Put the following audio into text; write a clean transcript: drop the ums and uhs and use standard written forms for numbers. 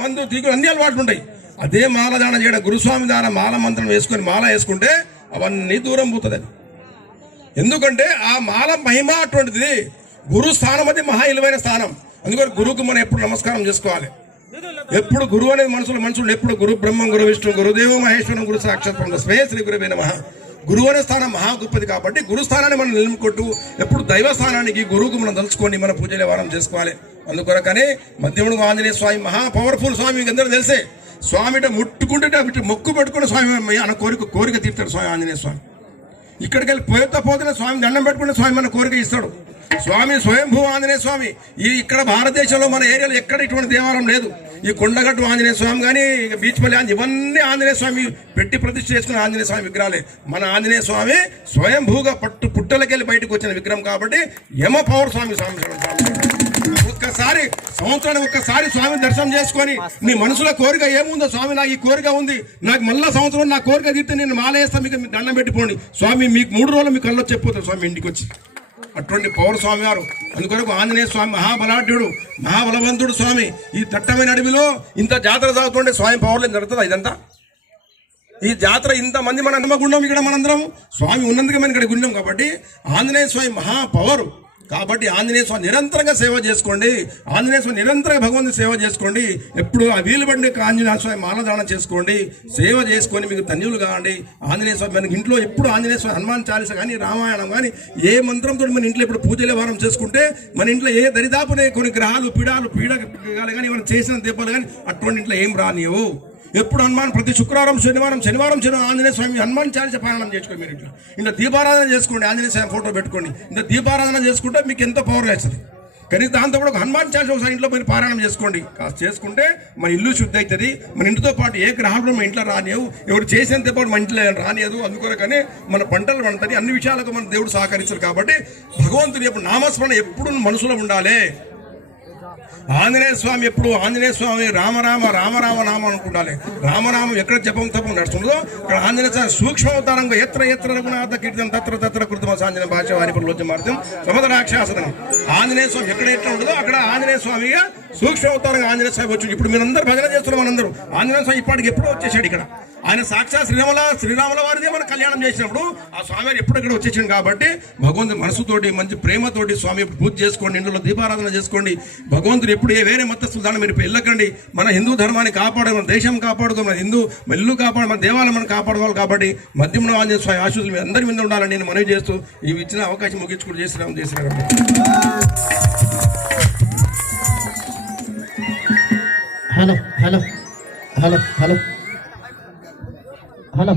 మందు తీగులు అన్ని అలవాట్లు ఉంటాయి. అదే మాల దానం చేయడం గురుస్వామి దానం మాల మంత్రం వేసుకొని మాల వేసుకుంటే అవన్నీ దూరం పోతుంది. ఎందుకంటే ఆ మాల మహిమ అటువంటిది. గురు స్థానం అది మహా విలువైన స్థానం. అందుకని గురువుకు మనం ఎప్పుడు నమస్కారం చేసుకోవాలి. ఎప్పుడు గురువు అనేది మనుషులు ఎప్పుడు గురు బ్రహ్మం గురు విష్ణు గురుదేవ మహేశ్వరం గురు సాక్షాత్ స్మే శ్రీ గురువే నమః. గురువు అనే స్థానం మహా గొప్పది కాబట్టి గురు స్థానాన్ని మనం నిలుపుకుంటూ ఎప్పుడు దైవ స్థానానికి గురువుకు మనం తలుచుకొని మన పూజలు వారం చేసుకోవాలి. అందుకొరకనే మధ్యముడు ఆంజనేయ స్వామి మహా పవర్ఫుల్ స్వామి. మీకు అందరూ తెలిసే స్వామి ముట్టుకుంటే మొక్కు పెట్టుకుని స్వామి అన్న కోరిక తీర్తాడు స్వామి ఆంజనేయ స్వామి. ఇక్కడికి వెళ్ళి పోతే స్వామి దండం పెట్టుకుంటే స్వామి మన కోరిక ఇస్తాడు. స్వామి స్వయంభూ ఆంజనేయ స్వామి. ఇక్కడ భారతదేశంలో మన ఏరియాలో ఎక్కడ ఇటువంటి దేవాలయం లేదు. ఈ కొండగట్టు ఆంజనేయ స్వామి కానీ బీచ్పల్లి ఇవన్నీ ఆంజనేయ స్వామి పెట్టి ప్రతిష్ఠ చేసుకున్న ఆంజనేయ స్వామి విగ్రహాలే. మన ఆంజనేయ స్వామి స్వయంభూగా పుట్టలకెళ్ళి బయటకు వచ్చిన విగ్రహం కాబట్టి యమ పవర్ స్వామి. ఒక్కసారి సంవత్సరానికి ఒక్కసారి స్వామి దర్శనం చేసుకొని నీ మనసులో కోరిక ఏముందో స్వామి నాకు ఈ కోరిక ఉంది, నాకు మళ్ళా సంవత్సరం నా కోరిక తీర్తే నేను మాలేస్తా, మీకు దండం పెట్టిపోండి స్వామి, మీకు 3 రోజులు మీ కళ్ళు చెప్పిపోతారు స్వామి ఇంటికి వచ్చి. అటువంటి పౌర స్వామి గారు. అందుకొరకు ఆంజనేయ స్వామి మహాబలాఢ్యుడు మహాబలవంతుడు స్వామి. ఈ దట్టమైన అడవిలో ఇంత జాతర సాగుతుంటే స్వామి పవర్లో జరుగుతుందా ఇదంతా? ఈ జాతర ఇంతమంది మన నమ్మగుండం ఇక్కడ మనందరం స్వామి ఉన్నందుకే మనం ఇక్కడ గుండం కాబట్టి ఆంజనేయ స్వామి మహాపవరు. కాబట్టి ఆంజనేయ స్వామి నిరంతరంగా సేవ చేసుకోండి. ఆంజనేయ స్వామి నిరంతరంగా భగవంతుని సేవ చేసుకోండి. ఎప్పుడు ఆ వీలు పడిన ఆంజనేయ స్వామి మాలధారణ చేసుకోండి, సేవ చేసుకొని మీకు ధన్యులు కావండి. ఆంజనేయ స్వామి మనకి ఇంట్లో ఎప్పుడు ఆంజనేయ స్వామి హనుమాన్ చాలీస కానీ రామాయణం కానీ ఏ మంత్రంతో మన ఇంట్లో ఇప్పుడు పూజల వారం చేసుకుంటే మన ఇంట్లో ఏ దరిదాపునే కొన్ని గ్రహాలు పీడగాలు కానీ మనం చేసిన దీపాలు కానీ అటువంటి ఇంట్లో ఏం రానియవు. ఎప్పుడు హనుమాన్ ప్రతి శుక్రవారం శనివారం ఆంజనేయ స్వామి హనుమాన్ చాలీస పారాయణం చేసుకోండి. మీరు ఇంట్లో దీపారాధన చేసుకోండి, ఆంజనేయ స్వామి ఫోటో పెట్టుకోండి. ఇంట్లో దీపారాధన చేసుకుంటే మీకు ఎంతో పవర్ వేస్తుంది. కానీ దాంతో కూడా హనుమాన్ చాలీస ఒకసారి ఇంట్లో మీరు పారాయణం చేసుకోండి. కాస్త చేసుకుంటే మన ఇల్లు శుద్ధి అవుతుంది. మన ఇంటితో పాటు ఏ గ్రహాలు మన ఇంట్లో రానియవు, ఎవరు చేసేంత పాటు మన ఇంట్లో రానియదు. అందుకొరకనే మన పంటలు పండుతుంది, అన్ని విషయాలకు మన దేవుడు సహకరిస్తారు. కాబట్టి భగవంతుని ఎప్పుడు నామస్మరణ ఎప్పుడు మనసులో ఉండాలి. ఆంజనేయ స్వామి ఎప్పుడు ఆంజనేయ స్వామి రామరామ రామరామ నామ అనుకుంటాలి. రామనామం ఎక్కడ జపం తప్పం నడుస్తుందో ఇక్కడ ఆంజనేయ స్వామి సూక్ష్మవతారంగా ఎత్ర రఘునాథ కీర్తనం తత్ర కృతమ సాంజన భాష వారి లోచ మార్గం సమదరాక్షాసనం. ఆంజనేయ స్వామి ఎక్కడ ఎట్లా ఉంటుందో అక్కడ ఆంజనేయ స్వామిగా సూక్ష్మవతారంగా ఆంజనేయ స్వామి వచ్చి ఇప్పుడు మీరందరూ భజన చేస్తున్నాం. మనందరూ ఆంజనేయ స్వామి ఇప్పటికి ఎప్పుడో వచ్చేసాడు. ఇక్కడ ఆయన సాక్షాత్ శ్రీరాముల వారిదే మనం కళ్యాణం చేసినప్పుడు ఆ స్వామి వారు ఎప్పుడు ఇక్కడ వచ్చేసాడు. కాబట్టి భగవంతుని మనసుతోటి మంచి ప్రేమతోటి స్వామి పూజ చేసుకోండి, ఇంట్లో దీపారాధన చేసుకోండి. భగవంతుడు ఎప్పుడు వేరే మతస్థుల దాన్ని మీరు వెళ్ళకండి. మన హిందూ ధర్మాన్ని కాపాడు, మన దేశం కాపాడుకో, మన ఇల్లు కాపాడు, మన దేవాలయం మనం కాపాడుకోవాలి. కాబట్టి మధ్యమున ఆంజనేయ స్వామి ఆశీస్సులు మీ అందరి మీద ఉండాలని నేను మనవి చేస్తూ ఇవి ఇచ్చిన అవకాశం ముగించుకుంటూ చేసిన hello hello hello hello hello